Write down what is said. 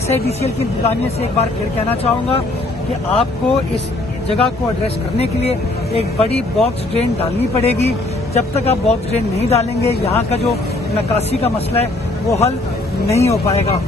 SIDCL के इंतजामिया से एक बार फिर कहना चाहूँगा कि आपको इस जगह को एड्रेस करने के लिए एक बड़ी बॉक्स ड्रेन डालनी पड़ेगी। जब तक आप बॉक्स ड्रेन नहीं डालेंगे, यहाँ का जो निकासी का मसला है वो हल नहीं हो पाएगा।